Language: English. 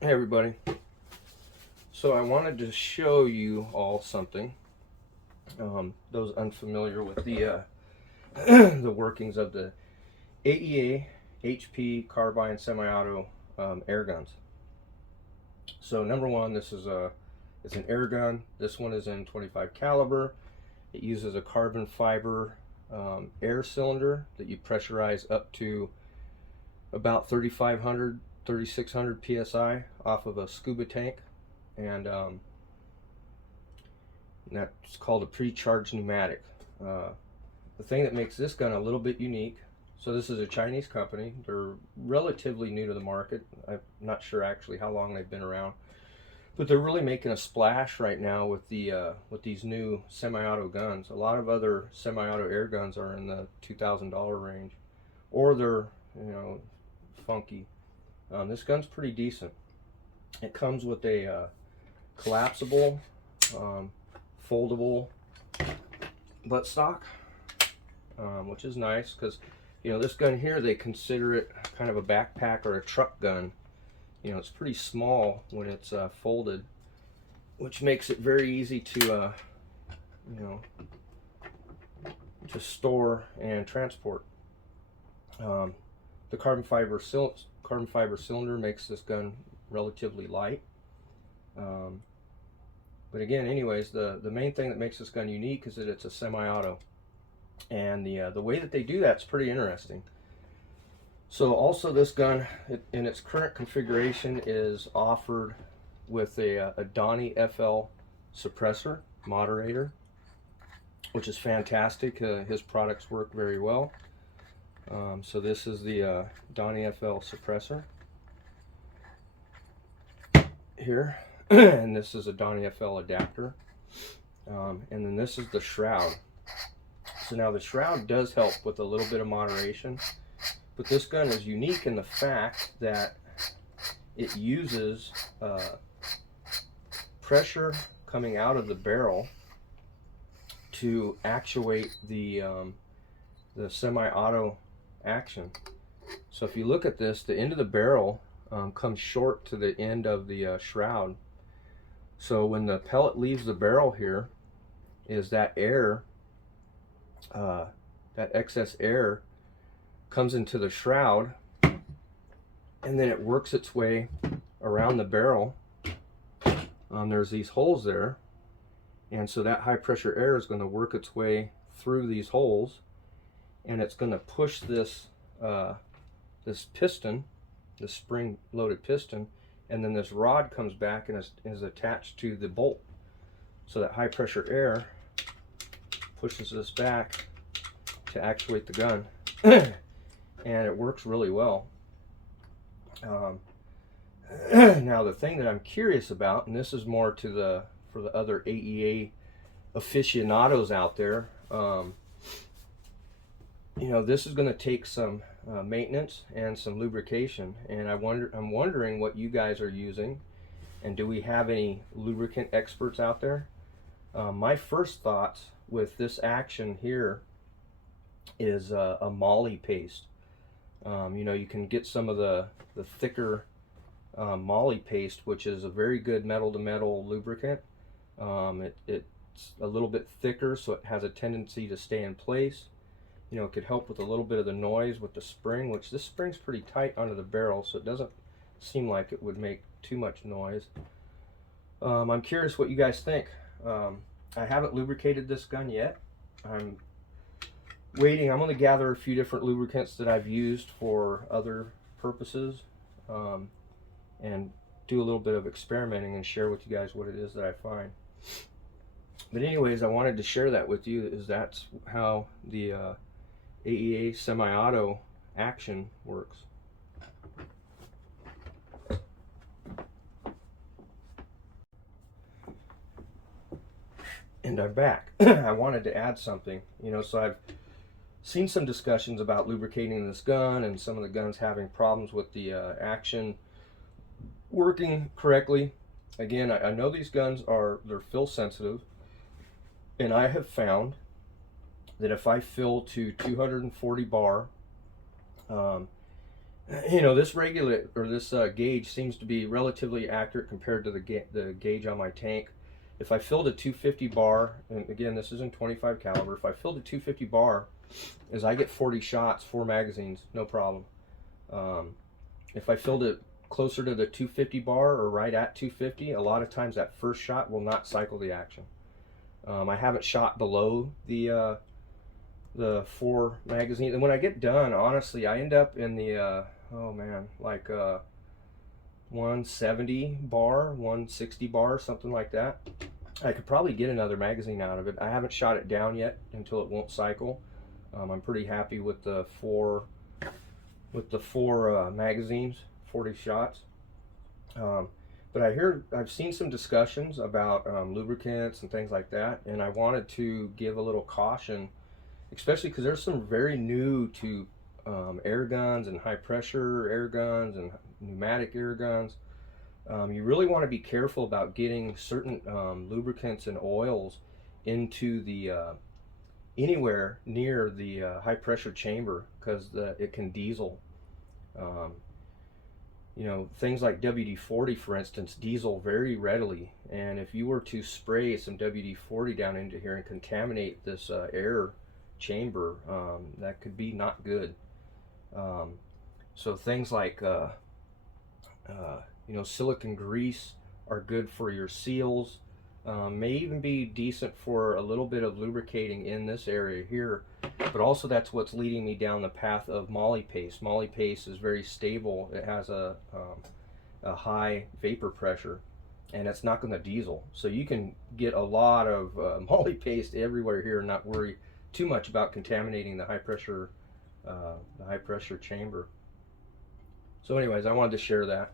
Hey everybody. So I wanted to show you all something. Those unfamiliar with the the workings of the AEA HP Carbine semi-auto air guns. So number one, it's an air gun. This one is in 25 caliber. It uses a carbon fiber air cylinder that you pressurize up to about 3,500, 3,600 psi off of a scuba tank, and that's called a pre-charged pneumatic. The thing that makes this gun a little bit unique, so this is a Chinese company. They're relatively new to the market. I'm not sure actually how long they've been around, but they're really making a splash right now with with these new semi-auto guns. A lot of other semi-auto air guns are in the $2,000 range, or they're funky. This gun's pretty decent. It comes with a collapsible, foldable buttstock, which is nice because this gun here, they consider it kind of a backpack or a truck gun. It's pretty small when it's folded, which makes it very easy to to store and transport. The carbon fiber cylinder makes this gun relatively light. But again, anyways, the main thing that makes this gun unique is that it's a semi-auto, and the way that they do that's pretty interesting. So also, this gun in its current configuration is offered with a Donnie FL suppressor moderator, which is fantastic. His products work very well. So this is the Donnie FL suppressor here, and this is a Donnie FL adapter, and then this is the shroud. So now the shroud does help with a little bit of moderation, but this gun is unique in the fact that it uses pressure coming out of the barrel to actuate the semi-auto action. So if you look at this, the end of the barrel comes short to the end of the shroud. So when the pellet leaves the barrel here, is that air, that excess air comes into the shroud, and then it works its way around the barrel. There's these holes there, and so that high pressure air is going to work its way through these holes, and it's going to push this this piston, the spring loaded piston, and then this rod comes back and is attached to the bolt. So that high pressure air pushes this back to actuate the gun, and it works really well. Now the thing that I'm curious about, and this is more to for the other AEA aficionados out there, this is going to take some maintenance and some lubrication, and I'm wondering what you guys are using, and do we have any lubricant experts out there? My first thoughts with this action here is a moly paste. You can get some of the thicker moly paste, which is a very good metal to metal lubricant. It's a little bit thicker, so it has a tendency to stay in place. It could help with a little bit of the noise with the spring, which this spring's pretty tight onto the barrel, so it doesn't seem like it would make too much noise. I'm curious what you guys think. I haven't lubricated this gun yet. I'm waiting. I'm going to gather a few different lubricants that I've used for other purposes, and do a little bit of experimenting and share with you guys what it is that I find. But anyways, I wanted to share that with you, is that's how the AEA semi-auto action works. And I'm back. I wanted to add something, so I've seen some discussions about lubricating this gun and some of the guns having problems with the action working correctly. Again, I know these guns they're fill sensitive, and I have found that if I fill to 240 bar, You know, this regulate or this gauge seems to be relatively accurate compared to the gauge on my tank. If I filled a 250 bar, and again this is in 25 caliber, if I filled a 250 bar, is I get 40 shots, 4 magazines, no problem. If I filled it closer to the 250 bar or right at 250, a lot of times that first shot will not cycle the action. I haven't shot below the 4 magazines, and when I get done, honestly, I end up in the oh man, like 170 bar, 160 bar, something like that. I could probably get another magazine out of it. I haven't shot it down yet until it won't cycle. I'm pretty happy with the four magazines, 40 shots. But I've seen some discussions about lubricants and things like that, and I wanted to give a little caution, especially because there's some very new to air guns and high pressure air guns and pneumatic air guns. You really want to be careful about getting certain lubricants and oils into the anywhere near the high pressure chamber, because it can diesel. You know, things like WD-40, for instance, diesel very readily, and if you were to spray some WD-40 down into here and contaminate this air chamber, that could be not good. So things like you know, silicone grease are good for your seals. May even be decent for a little bit of lubricating in this area here, but also that's what's leading me down the path of moly paste. Moly paste is very stable. It has a high vapor pressure, and it's not going to diesel. So you can get a lot of moly paste everywhere here and not worry too much about contaminating the high pressure chamber. So anyways, I wanted to share that.